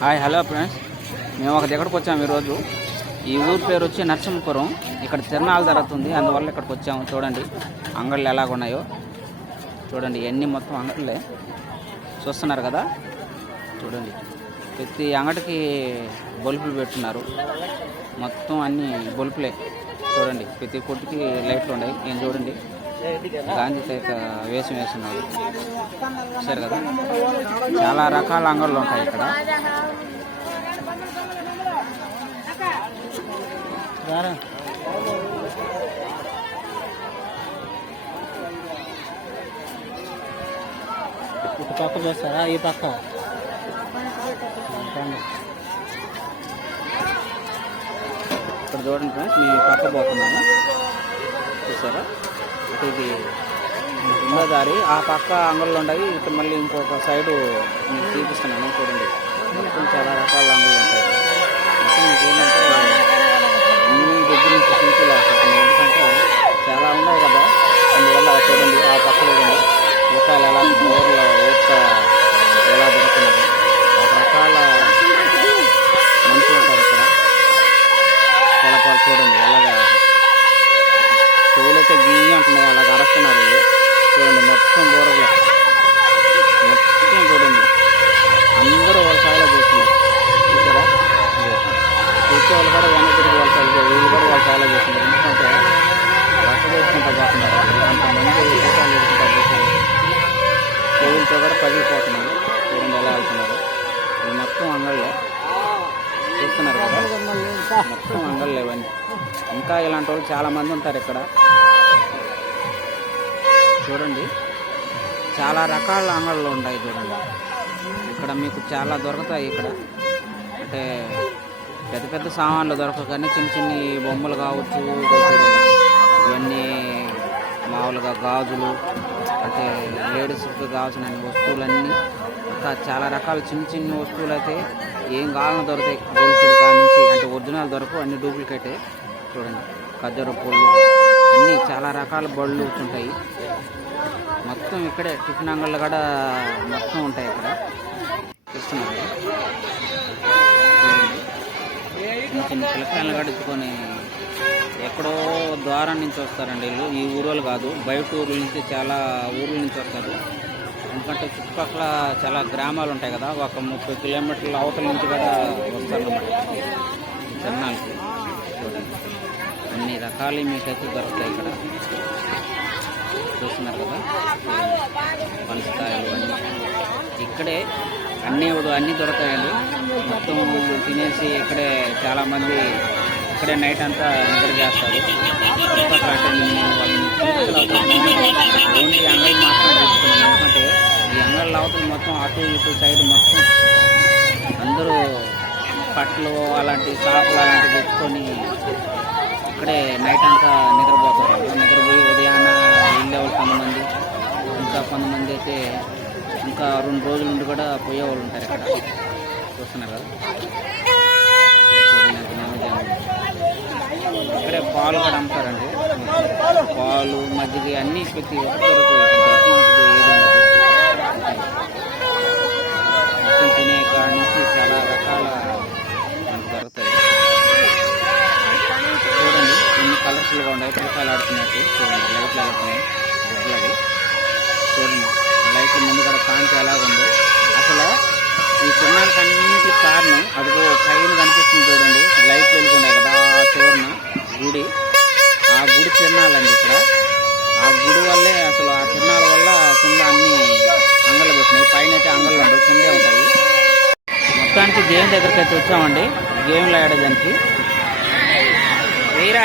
Hi hello friends, మేము ఒక దగ్గరకు వచ్చాము ఈరోజు. ఈ ఊరు పేరు వచ్చి నరసింహపురం. ఇక్కడ తిరణాలు జరుగుతుంది, అందువల్ల ఇక్కడికి వచ్చాము. చూడండి అంగళ్ళు ఎలాగున్నాయో చూడండి. ఇవన్నీ మొత్తం అంగళ్ళే చూస్తున్నారు కదా. చూడండి ప్రతి అంగడికి బల్బులు పెట్టున్నారు. మొత్తం అన్ని బల్బులే. చూడండి ప్రతి కొట్టుకి లైట్లు ఉన్నాయి. నేను చూడండి గాంధీ తాత వేషం వేస్తున్నారు. సరే కదా, చాలా రకాల అంగళ్ళు ఉంటాయి ఇక్కడ. ఇటు పక్క చూస్తారా? ఈ పక్క ఇక్కడ చూడండి ఫ్రెండ్స్, మేము పక్క పోతున్నాము. చూసారా, అంటే ఇది రెండో దారి. ఆ పక్క అంగళ్ళు ఉన్నాయి. ఇటు మళ్ళీ ఇంకొక సైడు మీకు చూపిస్తున్నాను. చూడండి మొత్తం చాలా రకాల అంగళ్ళు ఉంటాయి. మొత్తం మీకు ఏంటంటే అన్ని దగ్గర నుంచి సింపుల్ అవుతుంది. ఎందుకంటే చాలా ఉన్నాయి కదా, అందువల్ల చూడండి ఆ పక్క చూడండి ఊకాయలు ఎలా బోర్ల ఊక ఎలా దొరుకుతున్నారు. రకరకాల మనుషులు ఉంటారు ఇక్కడ. తెలపాలు చూడండి ఎలాగా చెవులైతే గీయి అంటున్నాయి, అలాగ అరుస్తున్నారు వీళ్ళు. చూడండి మొత్తం బోరలు మొత్తం చూడండి అందరూ వాళ్ళ స్థాయిలో చేస్తున్నారు. చూసారా, వచ్చే వాళ్ళు కూడా వెనక తిరిగి వాళ్ళ స్థాయిలో, వీళ్ళు కూడా వాళ్ళ స్థాయిలో చేస్తున్నారు. ఎందుకంటే రస వేసుకుంటా పోతున్నారు. అంతమంది ఫోటోలు వేసుకుంటా పోతున్నారు. చెవులతో కూడా పగిలిపోతున్నాయి. చూడండి ఎలా వెళ్తున్నారు. ఇది మొత్తం అంగళ్ళే చూస్తున్నారు కదా, మొత్తం అంగళ్ళు ఇవన్నీ. ఇంకా ఇలాంటి వాళ్ళు చాలామంది ఉంటారు ఇక్కడ. చూడండి చాలా రకాల అంగళ్ళు ఉంటాయి. చూడండి ఇక్కడ మీకు చాలా దొరుకుతాయి. ఇక్కడ అంటే పెద్ద పెద్ద సామాన్లు దొరకవు, కానీ చిన్న చిన్న బొమ్మలు కావచ్చు. చూడండి ఇవన్నీ మామూలుగా గాజులు, అంటే లేడీస్కి కావాల్సిన వస్తువులన్నీ, ఇంకా చాలా రకాల చిన్న చిన్న వస్తువులు అయితే ఏం కావాలని దొరుకుతాయి. గొలుసులు కానించి, అంటే ఒరిజినల్ దొరకవు, అన్ని డూప్లికేటే. చూడండి ఖర్జూర పూలు అన్నీ చాలా రకాల బళ్ళు ఉంటాయి. మొత్తం ఇక్కడే టిఫిన్ అంగళ్ళు కూడా మొత్తం ఉంటాయి ఇక్కడ. చూస్తున్నారు చిన్న చిన్న పిల్లకాయలు కూడా ఇచ్చుకొని ఎక్కడో ద్వారం నుంచి వస్తారండి వీళ్ళు. ఈ ఊరోళ్ళు కాదు, బయట ఊర్ల నుంచి, చాలా ఊర్ల నుంచి వస్తారు. ఎందుకంటే చుట్టుపక్కల చాలా గ్రామాలు ఉంటాయి కదా, ఒక 30 కిలోమీటర్ల అవతల నుంచి కూడా వస్తారన్నమాట తిరణాలకి. చూడండి అన్ని రకాలు మీకైతే దొరుకుతాయి ఇక్కడ. చూస్తున్నారు కదా, పనసకాయలు అన్నీ ఇక్కడే అన్నీ దొరుకుతాయండి. మొత్తం తినేసి ఇక్కడే చాలామంది ఇక్కడే నైట్ అంతా నిద్ర చేస్తారు. చుట్టుపక్కల అంటే ఓన్లీ అంగళ్ళు మాత్రం చూస్తున్నాం. ఎందుకంటే ఈ అంగళ్ళ అవతల మొత్తం అటు ఇటు సైడ్ మొత్తం అందరూ పట్లు అలాంటి షాపులు అలాంటివి తెచ్చుకొని ఇక్కడే నైట్ అంతా నిద్రపోతారు. నిద్రపోయి ఉదయాన్న వెళ్ళేవాళ్ళు కొంతమంది, ఇంకా కొంతమంది అయితే ఇంకా 2 రోజుల నుండి కూడా పోయేవాళ్ళు ఉంటారు ఇక్కడ. చూస్తున్నారు కదా, ఇక్కడే పాలు కూడా అమ్ముతారండి. పాలు, మజ్జిగ అన్నీ ప్రతి ఒక్కటి దొరుకుతాయి. ఏది ఉండదు. మొత్తం తినే కాడ నుంచి చాలా రకాల మనకు దొరుకుతాయి. చూడండి ఎన్ని కలర్ఫుల్గా ఉన్నాయి, పిల్లకాయలు ఆడుతున్నట్టు. చూడండి లైట్లు వెళ్తున్నాయి గుడ్లవి. చూడండి లైట్లు ముందు కూడా కాంతి ఎలాగుందో. అసలు ఈ తిరణాలకు అన్నింటికి కారణం అదిగో పైన కనిపిస్తుంది చూడండి, లైట్లు వెళ్తున్నాయి కదా ఆ చివరన గుడి. ఆ గుడి తిరణాలండి ఇక్కడ. ఆ గుడి వల్లే అసలు ఆ తిరణాల వల్ల కింద అన్ని అంగళ్ళు పెట్టినాయి. పైన అయితే అంగళ్ళు ఉండవు, కిందే ఉంటాయి. మొత్తానికి గేమ్ దగ్గరికి అయితే వచ్చామండి, గేమ్లు ఆడేదానికి. ఏరా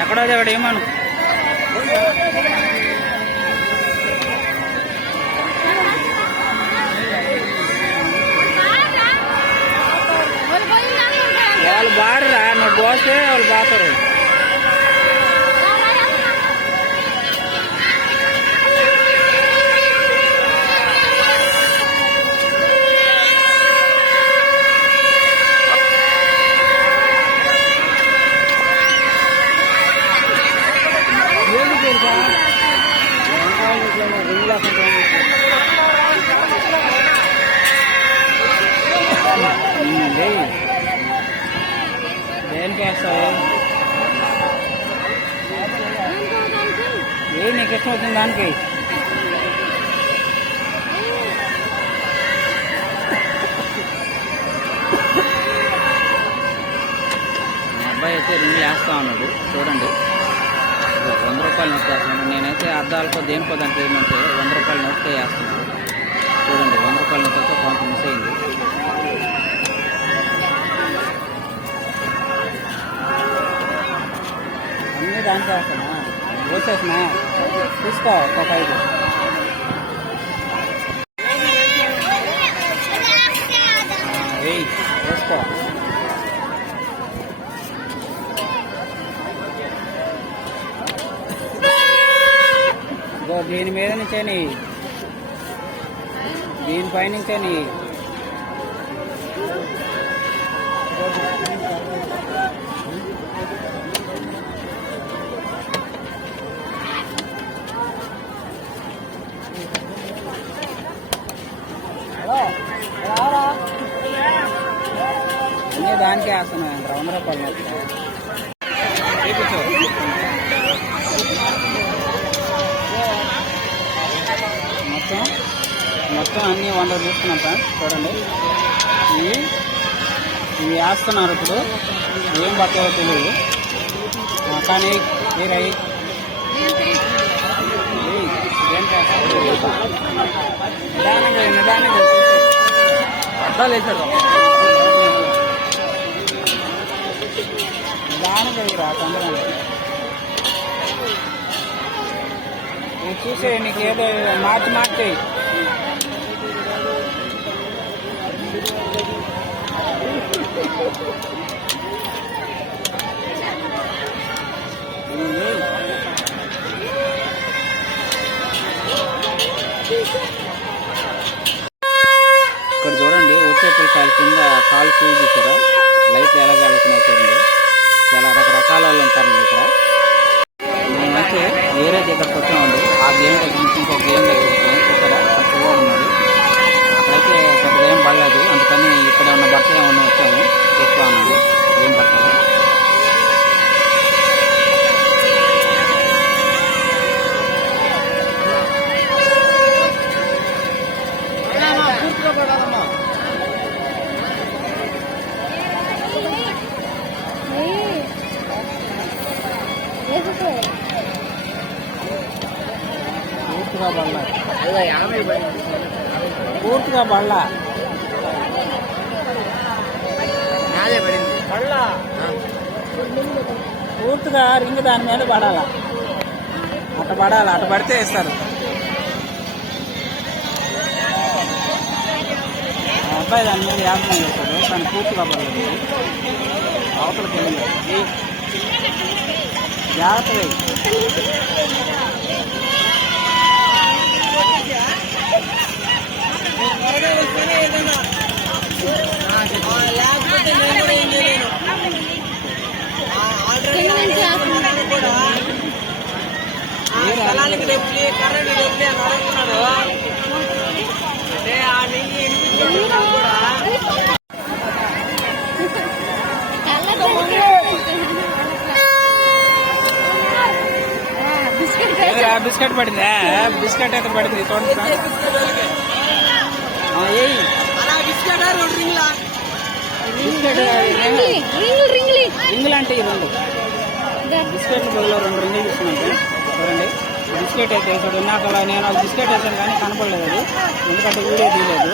ఎక్కడో దగ్గర ఏమను వాళ్ళు బాడరా, నువ్వు పోస్తే వాళ్ళు బాతారు. నీకు ఇష్టం వచ్చిన దానికి మా అబ్బాయి అయితే రింగులు వేస్తూ ఉన్నాడు చూడండి. 100 రూపాయలు నోట్ వేస్తున్నాడు. నేనైతే అద్దాలకో దేనికో దానికి ఏమంటే 100 రూపాయల నోట్కే వేస్తున్నాడు. చూడండి 100 రూపాయల నోట్ అయితే కొంత మిస్ అయింది. అన్నీ దానికి వేస్తానా వేసేసినా తీసుకో ఒక 5. వెయ్యి వేసుకో. దీని మీద నుంచేని దీనిపై నుంచేని అన్నీ దానికే వేస్తున్నాయి. 100 రూపాయలు చూపించు. మొత్తం అన్నీ 100 తీసుకున్నాం ఫ్రెండ్స్. చూడండి ఇవి వేస్తున్నారు. ఇప్పుడు ఏం పట్టాలో తెలియదు కానీ నిదానంగా నిదానంగా అద్దాలు వేసారు. నిదానంగా రా తొందరగా. ఇది చూసే నీకు ఏదో మార్చి ఇక్కడ చూడండి వచ్చే పిల్లకాయల కింద కాలు చూసి చూసారా లైట్లు ఎలా కలుగుతున్నాయి చూడండి. చాలా రకరకాల వాళ్ళు ఉంటారండి ఇక్కడ. మేమైతే వేరే దగ్గరకు వచ్చామండి. ఆ గేమ్ దగ్గర నుంచి ఇంకొక గేమ్ దగ్గరికి వచ్చాము. చూసారా అక్కడ పిల్లవాడు ఉన్నాడు. అక్కడైతే పెద్దగా ఏం పడలేదు. అందుకని ఇక్కడ ఉన్న బట్టలు ఏమన్నా వచ్చాము చూస్తూ ఉన్నాడు ఏం బట్టలు. పూర్తిగా బళ్ళ పూర్తిగా రింగ్ దాని మీద పడాలా. అటు పడితే ఇస్తారు. అబ్బాయి దాని మీద యాభై చేస్తాడు కానీ పూర్తిగా పడలేదు. అవతలకి వెళ్ళింది జాగ్రత్తగా. బిస్కెట్ పడిందా? బిస్కెట్ అయితే పడింది. చూడండి రింగులు అంటే ఈ 2 బిస్కెట్లు బదులు 2 రింగులు తీసుకున్నాను. చూడండి బిస్కెట్ అయితే వేసాడు. నాకు నేను ఒక బిస్కెట్ వేసాను కానీ కనపడలేదు అది, ఎందుకంటే వీడియో తీయలేదు.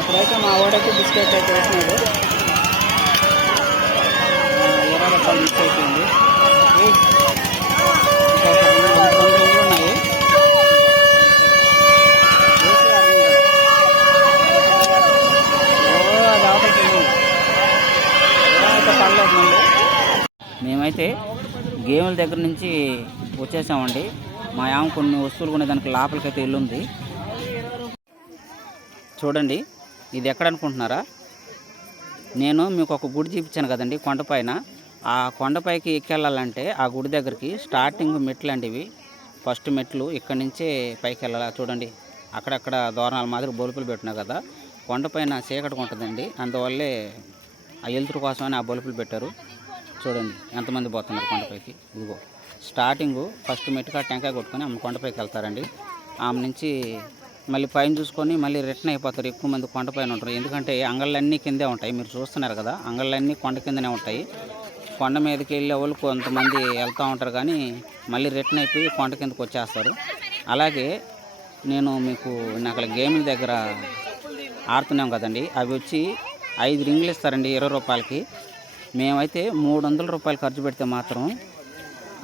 ఇప్పుడైతే మా వాడైతే బిస్కెట్ అయితే వేసినాడు. 20 రూపాయలు మిస్ అయిపోయింది. ఇంకా 2 రింగులు ఉన్నాయి. అది అవతలకి పడలేదు. మేమైతే గేముల దగ్గర నుంచి వచ్చేసామండి. మా యామ కొన్ని వస్తువులు కొనేదానికి లోపలికైతే వెళ్ళుంది. చూడండి ఇది ఎక్కడ అనుకుంటున్నారా? నేను మీకు ఒక గుడి చూపించాను కదండి కొండపైన. ఆ కొండపైకి ఎక్కెళ్ళాలంటే ఆ గుడి దగ్గరికి స్టార్టింగ్ మెట్లు అండి ఇవి. ఫస్ట్ మెట్లు ఇక్కడి నుంచే పైకి వెళ్ళాలి. చూడండి అక్కడక్కడ దూరణాల మాదిరి బొలుపులు పెట్టినా కదా. కొండపైన చీకటి ఉంటుందండి, అందువల్లే ఆ వెలుతురు కోసమని ఆ బొలుపులు పెట్టారు. చూడండి ఎంతమంది పోతున్నారు కొండపైకి. ఇదిగో స్టార్టింగు ఫస్ట్ మెట్టుగా టెంకాయ కొట్టుకొని ఆమె కొండపైకి వెళ్తారండి. ఆమె నుంచి మళ్ళీ పైన చూసుకొని మళ్ళీ రిటర్న్ అయిపోతారు. ఎక్కువ మంది కొండపైన ఉంటారు. ఎందుకంటే అంగళ్ళన్నీ కిందే ఉంటాయి. మీరు చూస్తున్నారు కదా, అంగళ్ళన్నీ కొండ కిందనే ఉంటాయి. కొండ మీదకి వెళ్ళే వాళ్ళు కొంతమంది వెళ్తూ ఉంటారు, కానీ మళ్ళీ రిటర్న్ అయిపోయి కొండ కిందకు వచ్చేస్తారు. అలాగే నేను మీకు అక్కడ గేమింగ్ దగ్గర ఆడుతున్నాం కదండి, అవి వచ్చి 5 రింగులు ఇస్తారండి 20 రూపాయలకి. మేమైతే 300 రూపాయలు ఖర్చు పెడితే మాత్రం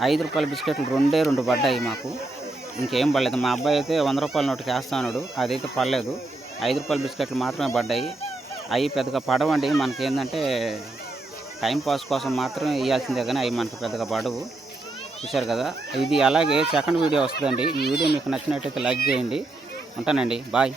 5 రూపాయల బిస్కెట్లు 2 పడ్డాయి మాకు. ఇంకేం పడలేదు. మా అబ్బాయి అయితే 100 రూపాయల నోటుకి వేస్తాడు, అదైతే పడలేదు. 5 రూపాయల బిస్కెట్లు మాత్రమే పడ్డాయి. అవి పెద్దగా పడవండి. మనకేంటంటే టైంపాస్ కోసం మాత్రమే ఇవ్వాల్సిందే, కానీ అవి మనకు పెద్దగా పడవు. చూశారు కదా, ఇది అలాగే సెకండ్ వీడియో వస్తుందండి. ఈ వీడియో మీకు నచ్చినట్టయితే లైక్ చేయండి. ఉంటానండి, బాయ్.